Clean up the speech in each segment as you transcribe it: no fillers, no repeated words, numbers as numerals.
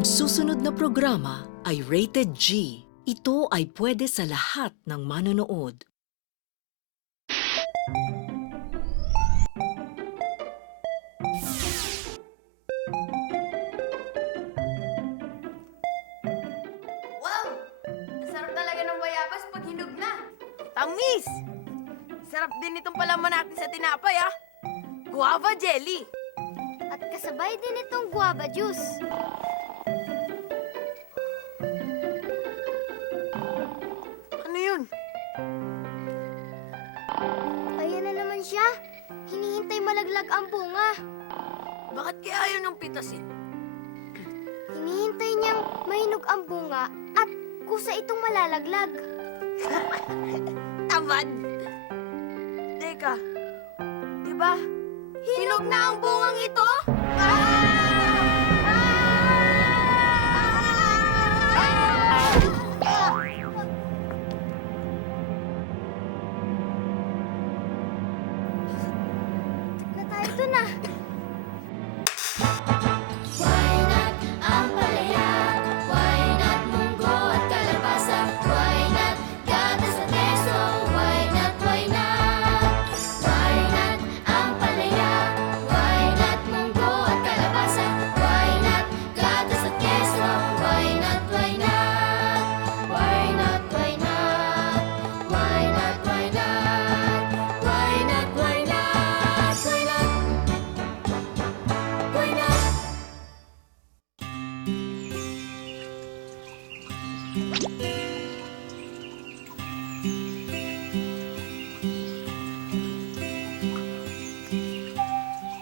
Ang susunod na programa ay rated G. Ito ay pwede sa lahat ng manonood. Wow! Ang sarap talaga ng bayabas pag hinog na. Tamis! Sarap din itong palaman natin sa tinapay, ah. Guava jelly. At kasabay din itong guava juice. Ano yun? Ayan na naman siya. Hinihintay malaglag ang bunga. Bakit kaya ayaw ng pitasin? Hinihintay niyang mahinog ang bunga at kusa itong malalaglag. Tamad! Teka, di ba? Hinog na ang bungang ito? Na tayo dun ah. Why not ampalaya? Why not munggo at kalabasa? Why not gatas at keso? Why not, why not? Why not ampalaya? Why not munggo at kalabasa? Why not gatas at keso? Why not, why not? Why not, why not? Why not, why not? Why not, why not? Why not? Why not?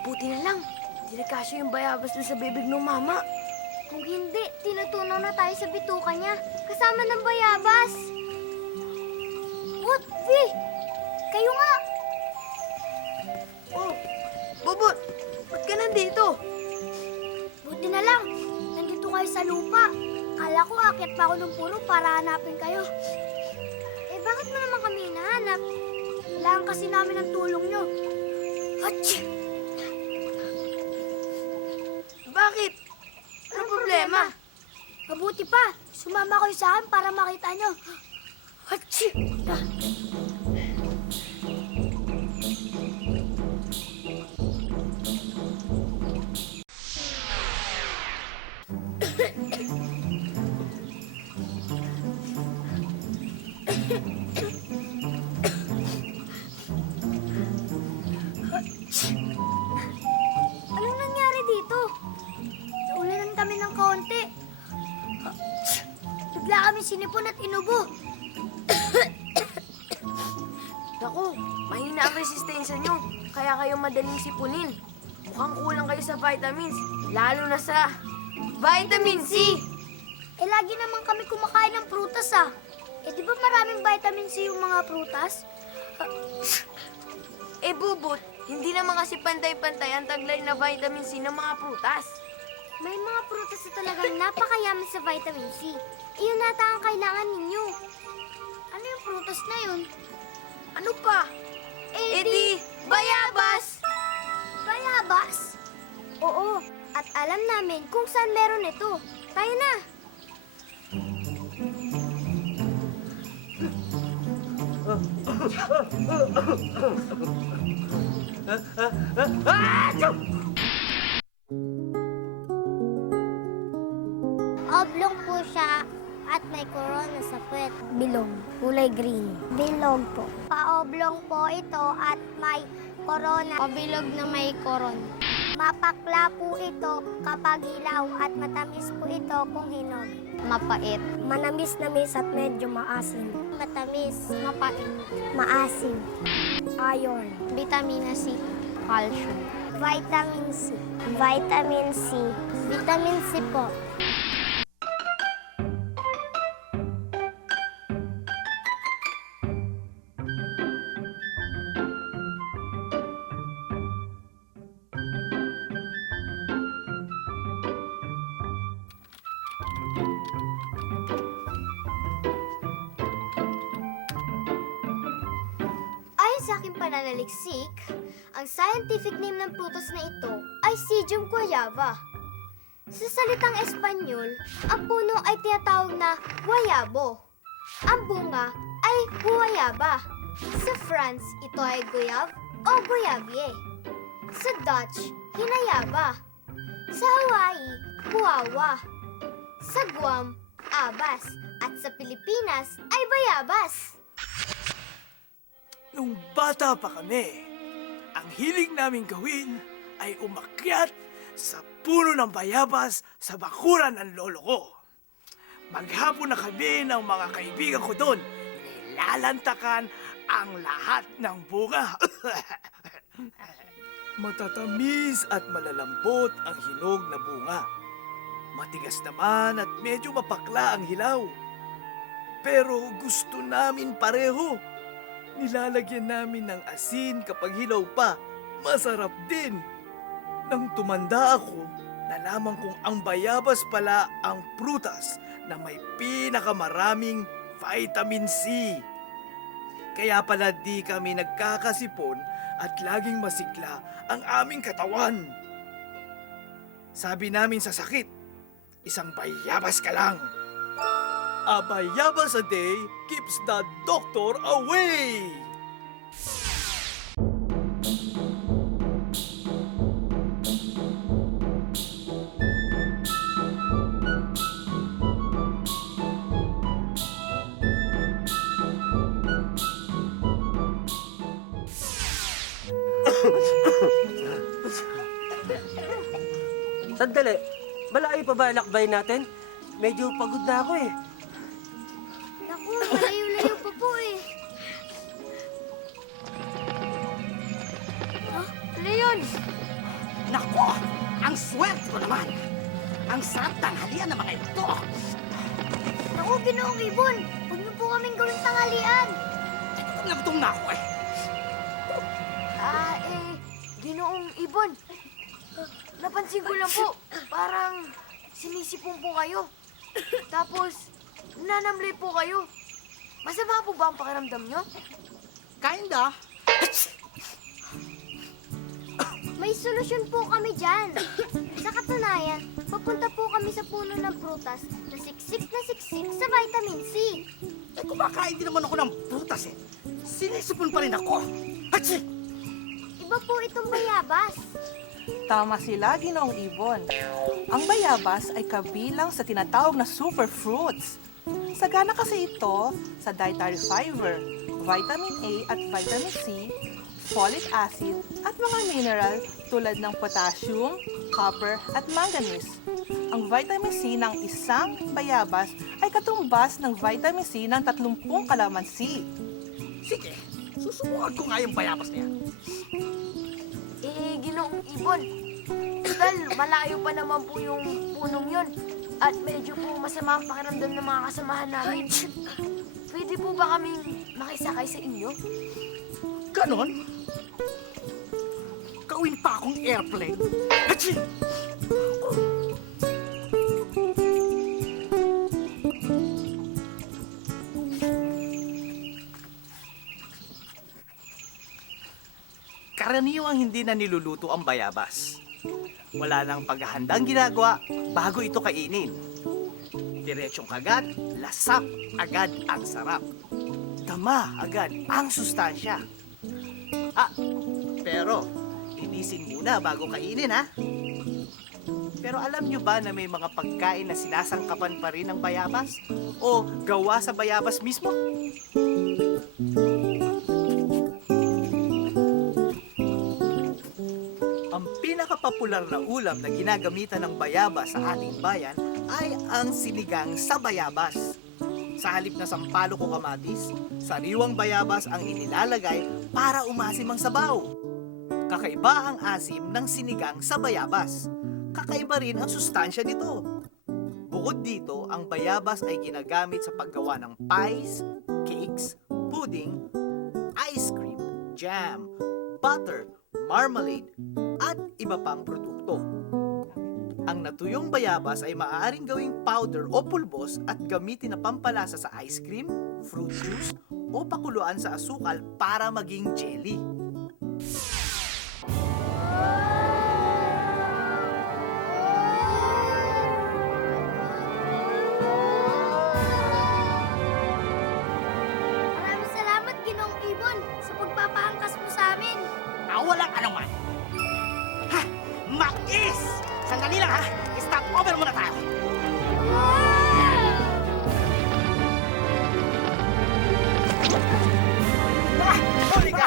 Buti na lang, hindi na kasya yung bayabas na sa bibig ng mama. Kung hindi, tinutunaw na tayo sa bituka niya. Kasama ng bayabas. What? V! Kayo nga! Oh, Bubot, ba't ka nandito? Buti na lang. Nandito kayo sa lupa. Kala ko aakyat pa ako ng puno para hanapin kayo. Eh, bakit mo naman kami hinahanap? Kailangan kasi namin ng tulong nyo. Achoo! Bakit? Ano problema? Mabuti pa, sumama kayo sa akin para makita nyo. Achoo! Anong nangyari dito? Naulanan kami ng kaunti. Bigla kami sinipon at inubo. Naku, mahina ang resistensya nyo. Kaya kayo madaling sipunin. Mukhang kulang kayo sa vitamins. Lalo na sa vitamin C. Eh, lagi naman kami kumakain ng prutas ah. Eh, di ba maraming vitamin C yung mga prutas? Eh, Bubot, hindi naman kasi pantay-pantay ang taglay na vitamin C ng mga prutas. May mga prutas na talagang napakayaman sa vitamin C. Iyon nata ang kailangan ninyo. Ano yung prutas na yun? Ano pa? Eh, di bayabas! bayabas! Oo, at alam namin kung saan meron ito. Tayo na! Oblong po siya at may corona sa puwet. Bilog, kulay green. Bilog po. Paoblong po ito at may corona. Pabilog na may koron. Mapakla po ito kapag hilaw at matamis po ito kung hinog. Mapait. Manamis-namis at medyo maasim. Matamis. Mapait. Maasim. Iron. Vitamina C. Calcium. Vitamin C. Vitamin C. Vitamin C po. Ayon sa aking pananaliksik, ang scientific name ng prutas na ito ay Psydium guayaba. Sa salitang Espanyol, ang puno ay tinatawag na guayabo. Ang bunga ay guayaba. Sa France, ito ay goyave o goyavie. Sa Dutch, hinayaba. Sa Hawaii, guawa. Sa Guam, abas. At sa Pilipinas ay bayabas. Nung bata pa kami, ang hilig naming gawin ay umakyat sa puno ng bayabas sa bakuran ng lolo ko. Maghapon na kami ng mga kaibigan ko doon, nilalantakan ang lahat ng bunga. Matatamis at malalambot ang hinog na bunga. Matigas naman at medyo mapakla ang hilaw. Pero gusto namin pareho. Nilalagyan namin ng asin kapag hilaw pa. Masarap din. Nang tumanda ako, nalaman kong ang bayabas pala ang prutas na may pinakamaraming vitamin C. Kaya pala di kami nagkakasipon at laging masigla ang aming katawan. Sabi namin sa sakit, isang bayabas ka lang. A bayabas a day keeps the doctor away. Sandali, malayo pa ba ang lakbay natin? Medyo pagod na ako eh. Naku, malayo-layo pa po eh. Leon! Nako! Ang swerte ko naman! Ang sarap tanghalian ng mga ito! Naku, Ginoong Ibon, huwag niyo po kaming gawing tanghalian. Gutom na gutom na ako eh! Ginoong Ibon. Napansin ko lang po, parang sinisipon po kayo. Tapos, nanamli po kayo. Masama po ba ang pakiramdam nyo? Kinda! May solusyon po kami dyan. Sa katunayan, papunta po kami sa puno ng prutas na siksik sa vitamin C. Eh, kumakain din naman ako ng prutas eh. Sinisipon pa rin ako. Hatsi! Iba po itong bayabas. Tama sila, Ginoong Ibon. Ang bayabas ay kabilang sa tinatawag na superfruits. Sagana kasi ito sa dietary fiber, vitamin A at vitamin C, folic acid at mga mineral tulad ng potassium, copper at manganese. Ang vitamin C ng isang bayabas ay katumbas ng vitamin C ng 30 kalamansi. Sige, susubukan ko nga yung bayabas na yan. Ginoong Ibon, total, malayo pa naman po yung punong yun. At medyo po masama ang pakiramdam ng mga kasamahan namin. Pwede po ba kaming makisakay sa inyo? Ganon? Gawin pa akong airplane. Hatsi! Karaniwang hindi na niluluto ang bayabas. Wala nang paghahandang ginagawa bago ito kainin. Diretsong kagat, lasap agad ang sarap. Tama agad ang sustansya. Pero linisin muna bago kainin ha. Pero alam nyo ba na may mga pagkain na sinasangkapan pa rin ng bayabas? O gawa sa bayabas mismo? Ang pinakapopular na ulam na ginagamitan ng bayabas sa ating bayan ay ang sinigang sa bayabas. Sa halip na sampalok o kamatis, sariwang bayabas ang inilalagay para umasim ang sabaw. Kakaiba ang asim ng sinigang sa bayabas. Kakaiba rin ang sustansya nito. Bukod dito, ang bayabas ay ginagamit sa paggawa ng pies, cakes, pudding, ice cream, jam, butter, marmalade, at iba pang produkto. Ang natuyong bayabas ay maaaring gawing powder o pulbos at gamitin na pampalasa sa ice cream, fruit juice, o pakuluan sa asukal para maging jelly. Anong man? Ha? Mais! Sandali lang ha! Stop over muna tayo! Huli ka!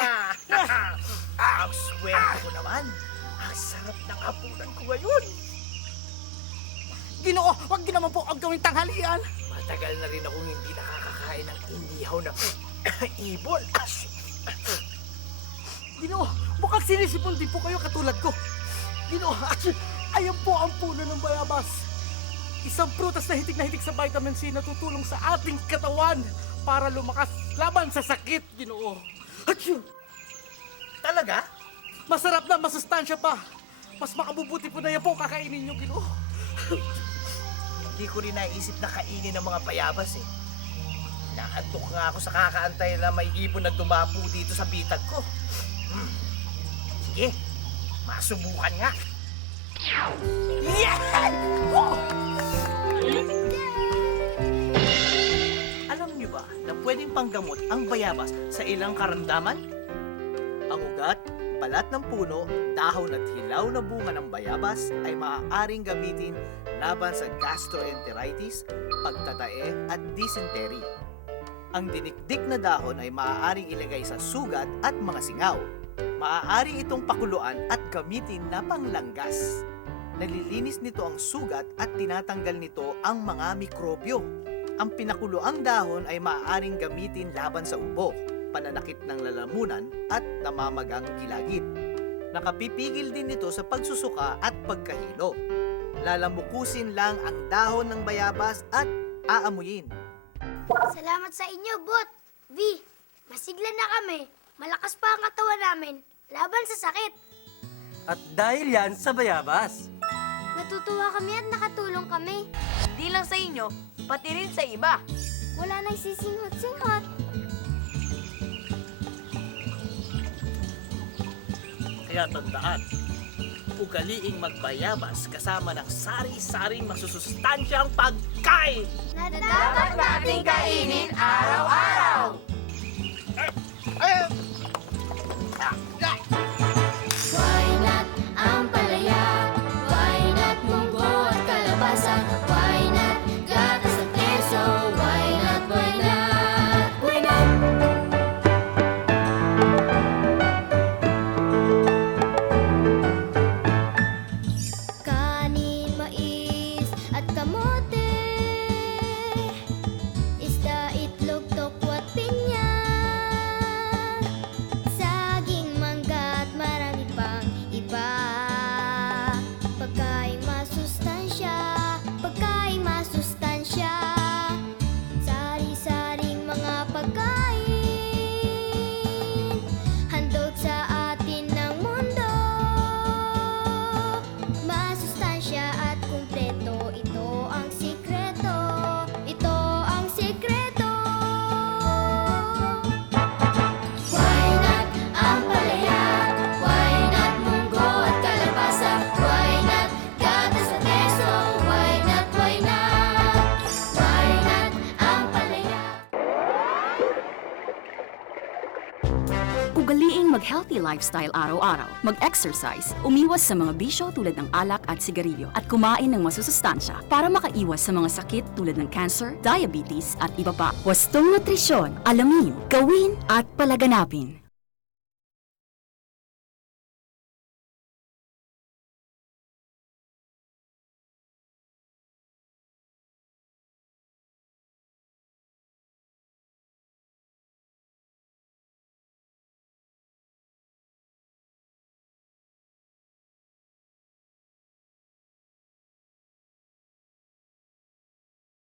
Ang swerte ko naman. Ang sarap ng hapunan ko ngayon. Ginoo, wag din naman po ang gawing tanghalian! Matagal na rin akong hindi nakakakain ng inihaw na ibon. Ginoo, mukhang sinisipon din po kayo katulad ko. Ginoo, ayan po ang puno ng bayabas. Isang prutas na hitik sa vitamin C na tutulong sa ating katawan para lumakas laban sa sakit, Ginoo. Achoo! Talaga? Masarap na, masustansya pa. Mas makabubuti po na yan po kakainin nyo, Ginoo. Hindi ko rin naisip na kainin ng mga bayabas eh. Naantok nga ako sa kakaantay na may ibon na dumapo dito sa bitag ko. Sige, masubukan nga. Alam niyo ba na pwedeng panggamot ang bayabas sa ilang karamdaman? Ang ugat, balat ng puno, dahon at hilaw na bunga ng bayabas ay maaaring gamitin laban sa gastroenteritis, pagtatae at dysentery. Ang dinikdik na dahon ay maaaring ilagay sa sugat at mga singaw. Maaari itong pakuluan at gamitin na panglanggas. Nalilinis nito ang sugat at tinatanggal nito ang mga mikrobyo. Ang pinakuluang dahon ay maaaring gamitin laban sa ubo, pananakit ng lalamunan at namamagang gilagid. Nakapipigil din ito sa pagsusuka at pagkahilo. Lalamukusin lang ang dahon ng bayabas at aamuyin. Salamat sa inyo, Bot. V, masigla na kami. Malakas pa ang katawan namin laban sa sakit. At dahil yan sa bayabas. Natutuwa kami at nakatulong kami. Di lang sa inyo, pati rin sa iba. Wala nang sisinghot-singhot. Kaya tandaan, ugaliing magbayabas kasama ng sari-saring masusustansyang pagkain. Na dapat nating kainin araw-araw. Why not ang palaya? Why not munggo at kalabasa? Why not gatas at keso? Why not, why not? Why not? Kanin, mais at kamote, isda, itlog, tokwat, pinya, saging, mangga at marami pang iba. Pagkaing masustansya, pagkaing masustansya, sari-saring mga pagkain, handog sa atin ng mundo. Masustansya at kumpleto, ito ang sikreto, ito ang sikreto. Why not ang palaya? Why not munggo at kalabasa? Why not gatas at keso? Why not, why not? Why not ang palaya? Ugaliing mag-healthy lifestyle araw-araw, mag-exercise, umiwas sa mga bisyo tulad ng alak at sigarilyo, at kumain ng masusustansya para makaiwas sa mga sakit tulad ng cancer, diabetes at iba pa. Wastong nutrisyon, alamin, gawin at palaganapin.